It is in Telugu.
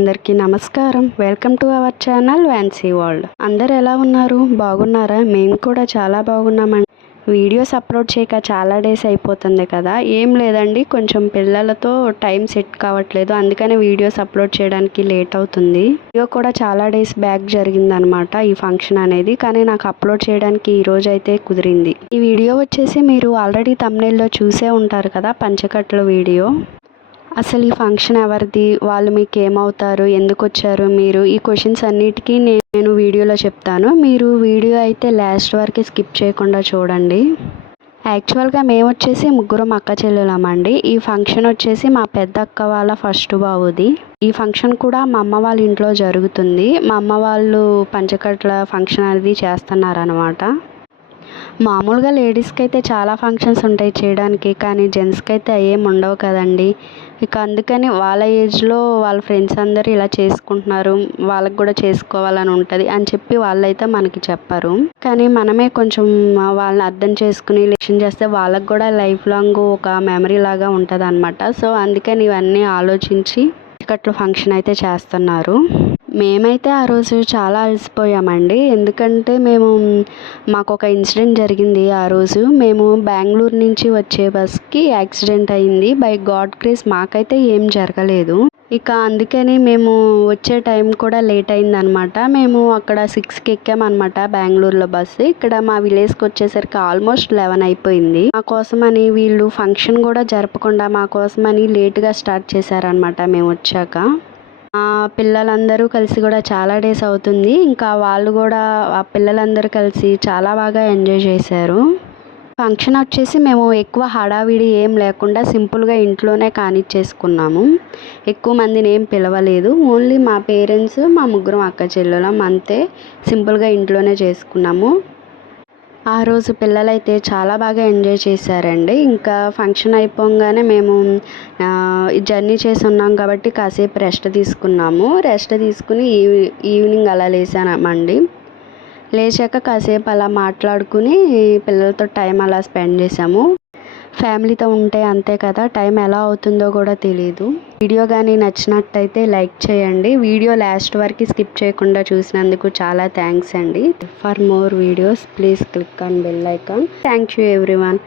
అందరికీ నమస్కారం. Welcome to our channel fancy world. అందరు ఎలా ఉన్నారు? బాగున్నారా? మేము కూడా చాలా బాగున్నామండి. వీడియోస్ అప్లోడ్ చేయక చాలా డేస్ అయిపోతుంది కదా. ఏం లేదండి, కొంచెం పిల్లలతో టైం సెట్ కావట్లేదు, అందుకనే వీడియోస్ అప్లోడ్ చేయడానికి లేట్ అవుతుంది. వీడియో కూడా చాలా డేస్ బ్యాక్ జరిగిందనమాట ఈ ఫంక్షన్ అనేది, కానీ నాకు అప్లోడ్ చేయడానికి ఈ రోజు అయితే కుదిరింది. ఈ వీడియో వచ్చేసి మీరు ఆల్రెడీ థంబ్నెయిల్లో చూసే ఉంటారు కదా, పంచకట్ల వీడియో. అసలు ఈ ఫంక్షన్ ఎవరిది, వాళ్ళు మీకు ఏమవుతారు, ఎందుకు వచ్చారు మీరు, ఈ క్వశ్చన్స్ అన్నిటికీ నేను వీడియోలో చెప్తాను. మీరు వీడియో అయితే లాస్ట్ వరకు స్కిప్ చేయకుండా చూడండి. యాక్చువల్గా మేము వచ్చేసి ముగ్గురం అక్క చెల్లెలమండి. ఈ ఫంక్షన్ వచ్చేసి మా పెద్ద అక్క వాళ్ళ ఫస్ట్ బాబుది. ఈ ఫంక్షన్ కూడా మా అమ్మ వాళ్ళ ఇంట్లో జరుగుతుంది. మా అమ్మ వాళ్ళు పంచకట్ల ఫంక్షన్ అనేది చేస్తున్నారనమాట. మామూలుగా లేడీస్కి అయితే చాలా ఫంక్షన్స్ ఉంటాయి చేయడానికి, కానీ జెంట్స్కి అయితే ఏం ఉండవు కదండి. ఇక అందుకని వాళ్ళ ఏజ్లో వాళ్ళ ఫ్రెండ్స్ అందరూ ఇలా చేసుకుంటున్నారు, వాళ్ళకి కూడా చేసుకోవాలని ఉంటుంది అని చెప్పి వాళ్ళైతే మనకి చెప్పరు. కానీ మనమే కొంచెం వాళ్ళని అర్థం చేసుకుని లెక్షన్ చేస్తే వాళ్ళకి కూడా లైఫ్ లాంగ్ ఒక మెమరీ లాగా ఉంటుంది అనమాట. సో అందుకని ఇవన్నీ ఆలోచించి పంచకట్ల ఫంక్షన్ అయితే చేస్తున్నారు. మేమైతే ఆ రోజు చాలా అలసిపోయామండి, ఎందుకంటే మాకు ఒక ఇన్సిడెంట్ జరిగింది. ఆ రోజు మేము బెంగళూరు నుంచి వచ్చే బస్కి యాక్సిడెంట్ అయింది. బై గాడ్ గ్రేస్ మాకైతే ఏం జరగలేదు. ఇక అందుకని మేము వచ్చే టైం కూడా లేట్ అయిందనమాట. మేము అక్కడ 6కి ఎక్కామన్నమాట బెంగళూరులో బస్సు. ఇక్కడ మా విలేజ్కి వచ్చేసరికి ఆల్మోస్ట్ 11 అయిపోయింది. మా కోసమని వీళ్ళు ఫంక్షన్ కూడా జరపకుండా మా కోసమని లేట్గా స్టార్ట్ చేశారనమాట. మేము వచ్చాక పిల్లలందరూ కలిసి కూడా చాలా డేస్ అవుతుంది. ఇంకా వాళ్ళు కూడా ఆ పిల్లలందరూ కలిసి చాలా బాగా ఎంజాయ్ చేశారు. ఫంక్షన్ వచ్చేసి మేము ఎక్కువ హడావిడి ఏం లేకుండా సింపుల్గా ఇంట్లోనే కానిచ్చేసుకున్నాము. ఎక్కువ మందిని ఏం పిలవలేదు. ఓన్లీ మా పేరెంట్స్, మా ముగ్గురం అక్క చెల్లెలం, అంతే. సింపుల్గా ఇంట్లోనే చేసుకున్నాము. ఆ రోజు పిల్లలైతే చాలా బాగా ఎంజాయ్ చేశారండి. ఇంకా ఫంక్షన్ అయిపోగానే మేము జర్నీ చేసి ఉన్నాం కాబట్టి కాసేపు రెస్ట్ తీసుకున్నాము. రెస్ట్ తీసుకుని ఈవినింగ్ అలా లేచామండి. లేచాక కాసేపు అలా మాట్లాడుకుని పిల్లలతో టైం అలా స్పెండ్ చేసాము. ఫ్యామిలీతో ఉంటే అంతే కదా, టైం ఎలా అవుతుందో కూడా తెలియదు. వీడియో కానీ నచ్చినట్టయితే లైక్ చేయండి. వీడియో లాస్ట్ వరకు స్కిప్ చేయకుండా చూసినందుకు చాలా థ్యాంక్స్ అండి. For more videos please click on bell icon. Thank you everyone.